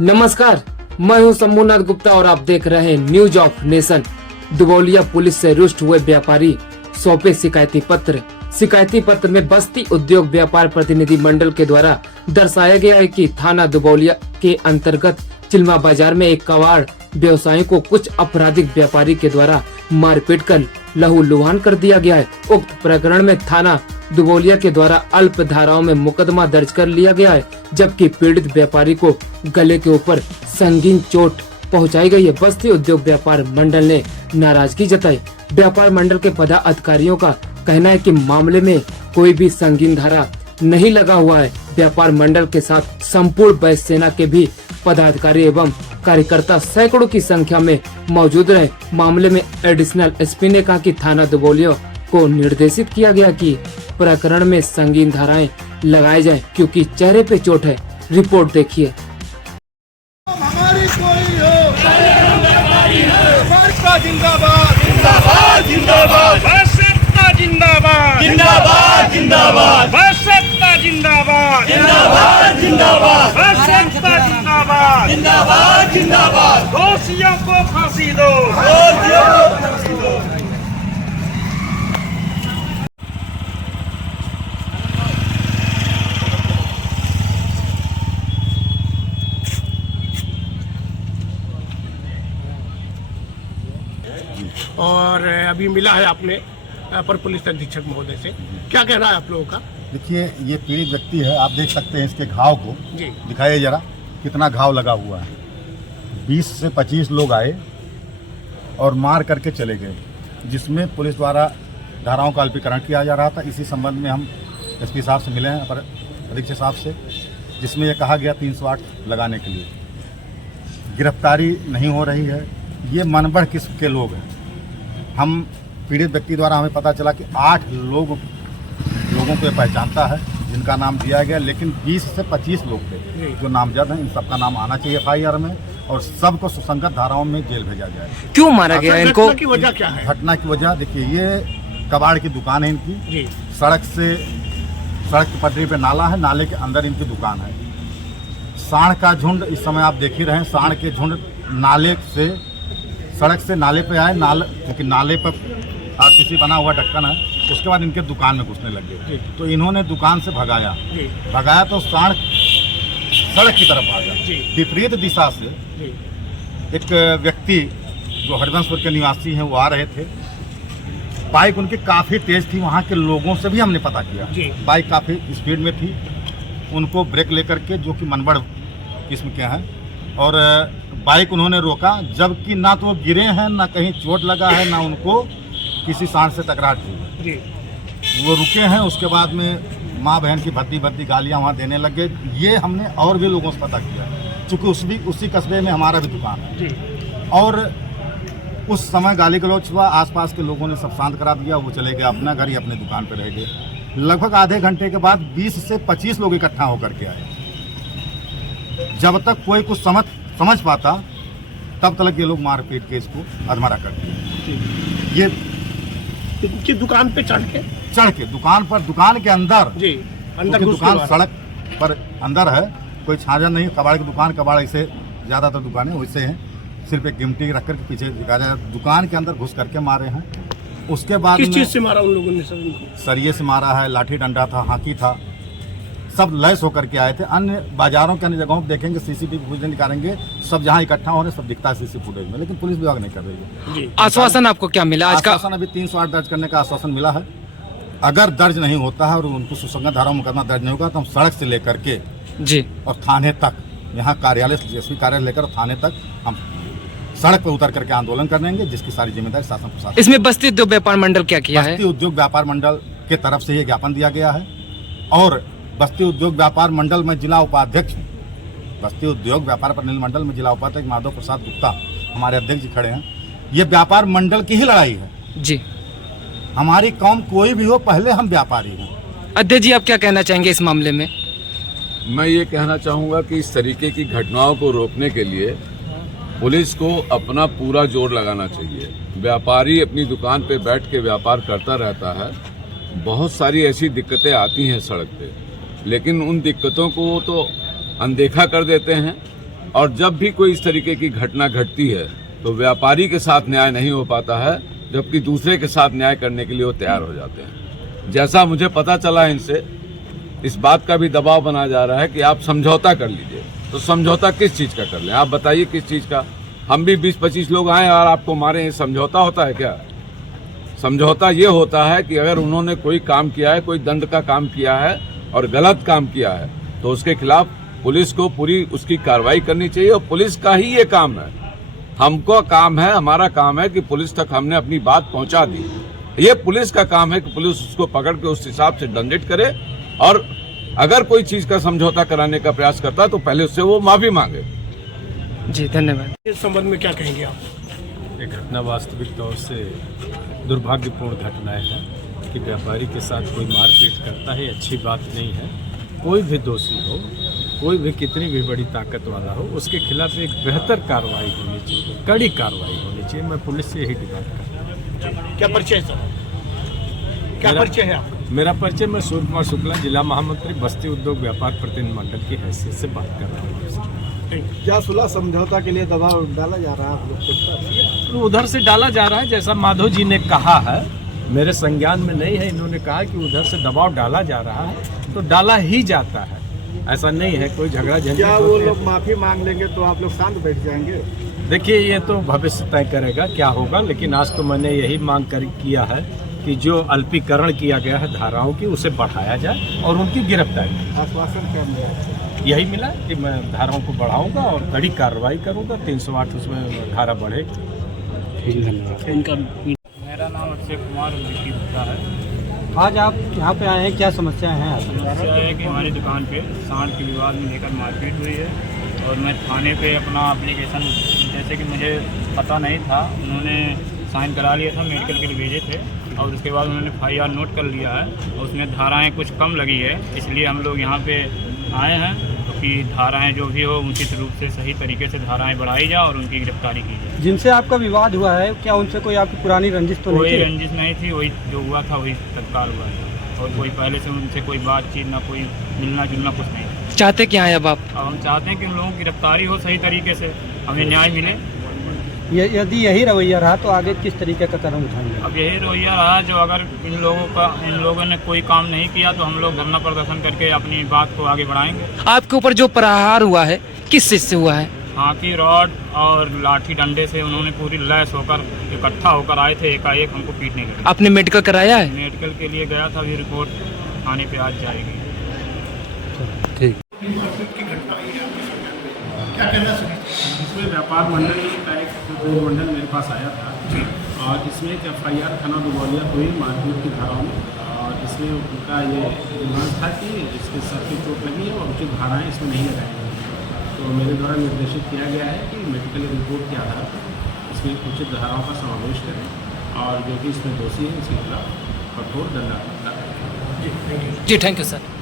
नमस्कार, मैं हूं शंभुनाथ गुप्ता और आप देख रहे हैं news of nation. Dubauliya police से रुष्ट हुए व्यापारी सौंपे शिकायती पत्र। शिकायती पत्र में बस्ती उद्योग व्यापार प्रतिनिधि मंडल के द्वारा दर्शाया गया है कि थाना दुबौलिया के अंतर्गत चिल्मा बाजार में एक कबाड़ व्यवसायी को कुछ आपराधिक व्यापारी के द्वारा मारपीट कर लहूलुहान कर दिया गया है। उक्त प्रकरण में थाना दुबौलिया के द्वारा अल्प धाराओं में मुकदमा दर्ज कर लिया गया है, जबकि पीड़ित व्यापारी को गले के ऊपर संगीन चोट पहुंचाई गई है। बस्ती उद्योग व्यापार मंडल ने नाराजगी जताई। व्यापार मंडल के पदाधिकारियों का कहना है कि मामले में कोई भी संगीन धारा नहीं लगा हुआ है। व्यापार मंडल के साथ संपूर्ण वैश्य सेना के भी पदाधिकारी एवं कार्यकर्ता सैकड़ों की संख्या में मौजूद रहे। मामले में एडिशनल एसपी ने कहा कि थाना दुबौलिया को निर्देशित किया गया कि प्रकरण में संगीन धाराएं लगाए जाएं, क्योंकि चेहरे पे चोट है। रिपोर्ट देखिए। हमारी कोई हो भाजपा जिंदाबाद जिंदाबाद जिंदाबाद भाजपा जिंदाबाद जिंदाबाद जिंदाबाद भाजपा जिंदाबाद जिंदाबाद जिंदाबाद भाजपा जिंदाबाद जिंदाबाद जिंदाबाद दोषियों को फांसी दो। और अभी मिला है आपने अपर पुलिस अधीक्षक महोदय से, क्या कहना है आप लोगों का? देखिए, ये पीड़ित व्यक्ति है, आप देख सकते हैं इसके घाव को। जी दिखाइए जरा कितना घाव लगा हुआ है। 20 से 25 लोग आए और मार करके चले गए, जिसमें पुलिस द्वारा धाराओं का अल्पीकरण किया जा रहा था। इसी संबंध में हम एसपी साहब से मिले हैं, अपर अधीक्षक साहब से, जिसमें यह कहा गया 308 लगाने के लिए। गिरफ्तारी नहीं हो रही है। ये मनबढ़ किस्म के लोग हैं। हम पीड़ित व्यक्ति द्वारा हमें पता चला कि 8 लोगों को पहचानता है, जिनका नाम दिया गया, लेकिन 20 से 25 लोग थे जो नामजद हैं। इन सबका नाम आना चाहिए FIR में और सबको सुसंगत धाराओं में जेल भेजा जाए। क्यों मारा गया इनको? घटना की वजह क्या है? घटना की वजह देखिए, ये कबाड़ की दुकान है इनकी। जी सड़क की पटरी पे नाला है, नाले के अंदर इनकी दुकान है। सांड का झुंड, इस समय आप देख ही रहे हैं, सांड के झुंड नाले से, सड़क से नाले पे आए। क्योंकि नाले पर आरसीसी बना हुआ ढक्कन है, उसके बाद इनके दुकान में घुसने लगे। तो इन्होंने दुकान से भगाया तो सांड सड़क की तरफ भागा। विपरीत दिशा से एक व्यक्ति जो हरिवंशपुर के निवासी हैं वो आ रहे थे। बाइक उनकी काफ़ी तेज थी, वहाँ के लोगों से भी हमने पता किया, बाइक काफ़ी स्पीड में थी। उनको ब्रेक लेकर के, जो कि मनबढ़ किस्म के हैं, और बाइक उन्होंने रोका, जबकि ना तो वो गिरे हैं, ना कहीं चोट लगा है, ना उनको किसी सांड से टकराहट हुई। वो रुके हैं। उसके बाद में माँ बहन की भद्दी गालियाँ वहाँ देने लगे। ये हमने और भी लोगों से पता किया, चूँकि उसी कस्बे में हमारा भी दुकान है। और उस समय गाली गलौच हुआ, आसपास के लोगों ने सब शांत करा दिया। वो चले गए अपना घर ही, अपने दुकान पर रह गए। लगभग आधे घंटे के बाद 20 से 25 लोग इकट्ठा होकर के आए। जब तक कोई कुछ समझ पाता, तब तक ये लोग मार पीट के इसको अधमरा करते। ये इनकी दुकान पे चढ़ के दुकान के अंदर, अंदर दुकान सड़क पर अंदर है, कोई छाजा नहीं। कबाड़ की दुकान, कबाड़ ऐसे ज़्यादातर दुकानें वैसे हैं, सिर्फ एक गिमटी रख कर के पीछे दिखा जाए। दुकान के अंदर घुस करके मारे हैं। उसके बाद किस चीज़ से मारा उन लोगों ने? सर उनको सरिये से मारा है, लाठी डंडा था, हाथी था, सब लैस होकर के आए थे। अन्य बाजारों के अन्य जगहों पर देखेंगे, CCTV फुटेज निकालेंगे, सब जहां इकट्ठा हो रहे सब दिखता है CCTV फुटेज में, लेकिन पुलिस विभाग नहीं कर रही है। आश्वासन आपको क्या मिला आज का? आश्वासन अभी 308 दर्ज करने का आश्वासन मिला है। अगर दर्ज नहीं होता है और उनको सुसंगत धारा मुकदमा दर्ज नहीं होगा, तो हम सड़क से लेकर के जी और थाने तक, यहाँ कार्यालय SP कार्यालय लेकर थाने तक हम सड़क पर उतर करके आंदोलन करेंगे, जिसकी सारी जिम्मेदारी शासन प्रशासन। इसमें बस्ती उद्योग व्यापार मंडल क्या किया है? बस्ती उद्योग व्यापार मंडल के तरफ से ये ज्ञापन दिया गया है और बस्ती उद्योग व्यापार मंडल में जिला उपाध्यक्ष हूँ। बस्ती उद्योग व्यापार प्रतिनिधि मंडल में जिला उपाध्यक्ष माधव प्रसाद गुप्ता हमारे अध्यक्ष जी खड़े हैं। ये व्यापार मंडल की ही लड़ाई है जी। हमारी कौम कोई भी हो, पहले हम व्यापारी हैं। अध्यक्ष जी, आप क्या कहना चाहेंगे इस मामले में? मैं ये कहना चाहूँगा कि इस तरीके की घटनाओं को रोकने के लिए पुलिस को अपना पूरा जोर लगाना चाहिए। व्यापारी अपनी दुकान पे बैठ के व्यापार करता रहता है, बहुत सारी ऐसी दिक्कतें आती हैं सड़क पे, लेकिन उन दिक्कतों को तो अनदेखा कर देते हैं और जब भी कोई इस तरीके की घटना घटती है तो व्यापारी के साथ न्याय नहीं हो पाता है, जबकि दूसरे के साथ न्याय करने के लिए वो तैयार हो जाते हैं। जैसा मुझे पता चला है इनसे, इस बात का भी दबाव बनाया जा रहा है कि आप समझौता कर लीजिए। तो समझौता किस चीज़ का कर लें, आप बताइए किस चीज़ का? हम भी 20-25 लोग आए और आपको मारे, ये समझौता होता है क्या? समझौता ये होता है कि अगर उन्होंने कोई काम किया है, कोई दंड का काम किया है और गलत काम किया है तो उसके खिलाफ पुलिस को पूरी उसकी कार्रवाई करनी चाहिए, और पुलिस का ही ये काम है। हमको काम है, हमारा काम है कि पुलिस तक हमने अपनी बात पहुंचा दी। ये पुलिस का काम है कि पुलिस उसको पकड़ के उस हिसाब से दंडित करे, और अगर कोई चीज का समझौता कराने का प्रयास करता है तो पहले उससे वो माफी मांगे। जी धन्यवाद। इस संबंध में क्या कहेंगे आप? ये घटना वास्तविक तौर से दुर्भाग्यपूर्ण घटनाएं हैं कि व्यापारी के साथ कोई मारपीट करता है, अच्छी बात नहीं है। कोई भी दोषी हो, कोई भी कितनी भी बड़ी ताकत वाला हो, उसके खिलाफ एक बेहतर कार्रवाई होनी चाहिए, कड़ी कार्रवाई होनी चाहिए। मैं पुलिस से यही डिमांड करता हूँ। क्या परिचय है सर? क्या परिचय है आपका? मेरा परिचय, मैं सूर्य कुमार शुक्ला, जिला महामंत्री बस्ती उद्योग व्यापार प्रतिनिधि मंडल की हैसियत से बात कर रहा हूँ। क्या सुलह समझौता के लिए दबाव डाला जा रहा है आप लोग को? तो उधर से डाला जा रहा है, जैसा माधव जी ने कहा है, मेरे संज्ञान में नहीं है। इन्होंने कहा कि उधर से दबाव डाला जा रहा है, तो डाला ही जाता है, ऐसा नहीं है कोई झगड़ा झंझट। क्या वो लोग माफी मांग लेंगे तो आप लोग शांत बैठ जाएंगे? देखिए, ये तो भविष्य तय करेगा क्या होगा, लेकिन आज तो मैंने यही मांग किया है कि जो अल्पीकरण किया गया है धाराओं की, उसे बढ़ाया जाए और उनकी गिरफ्तारी। आश्वासन क्या मिला? यही मिला कि मैं धाराओं को बढ़ाऊंगा और कड़ी कार्रवाई करूंगा, 308 उसमें धारा बढ़ेगी। मेरा नाम अक्षय कुमार गुप्ता है। आज आप यहाँ पे आए हैं, क्या समस्या है? समस्या है कि हमारी दुकान पे सांड के विवाद में लेकर मारपीट हुई है, और मैं थाने पे अपना एप्लीकेशन, जैसे कि मुझे पता नहीं था, उन्होंने साइन करा लिया था, मेडिकल के लिए भेजे थे, और उसके बाद उन्होंने FIR नोट कर लिया है, और उसमें धाराएं कुछ कम लगी है। इसलिए हम लोग यहाँ पे आए हैं कि धाराएं जो भी हो उचित रूप से सही तरीके से धाराएं बढ़ाई जाए और उनकी गिरफ्तारी की जाए। जिनसे आपका विवाद हुआ है, क्या उनसे कोई आपकी पुरानी रंजिश तो नहीं थी? कोई रंजिश नहीं थी, वही जो हुआ था वही तत्काल हुआ था, और कोई पहले से उनसे कोई बातचीत, ना कोई मिलना जुलना, कुछ नहीं। चाहते क्या है अब आप? हम चाहते हैं कि उन लोगों की गिरफ्तारी हो सही तरीके से, हमें न्याय मिले। यदि यही रवैया रहा तो आगे किस तरीके का कदम उठाएंगे? अब यही रवैया रहा, जो अगर इन लोगों ने कोई काम नहीं किया तो हम लोग धरना प्रदर्शन करके अपनी बात को आगे बढ़ाएंगे। आपके ऊपर जो प्रहार हुआ है किस चीज से हुआ है? हाथी रॉड और लाठी डंडे से उन्होंने पूरी लैस होकर इकट्ठा होकर आए थे, एकाएक हमको पीटने लगे। आपने मेडिकल कराया है? मेडिकल के लिए गया था, अभी रिपोर्ट थाने पे आज जाएगी। इसमें व्यापार मंडल का एक मंडल मेरे पास आया था, और इसमें एक FIR थाना दुबौलिया हुई मारपीट की धाराओं में, और इसमें उनका ये डिमांड था कि इसके सर की चोट लगी है और उचित धाराएँ इसमें नहीं लगाई गई। तो मेरे द्वारा निर्देशित किया गया है कि मेडिकल रिपोर्ट के आधार पर इसमें उचित धाराओं का समावेश करें, और जो कि इसमें दोषी है इसके खिलाफ कठोर दंडात्मक कार्रवाई। जी थैंक यू सर।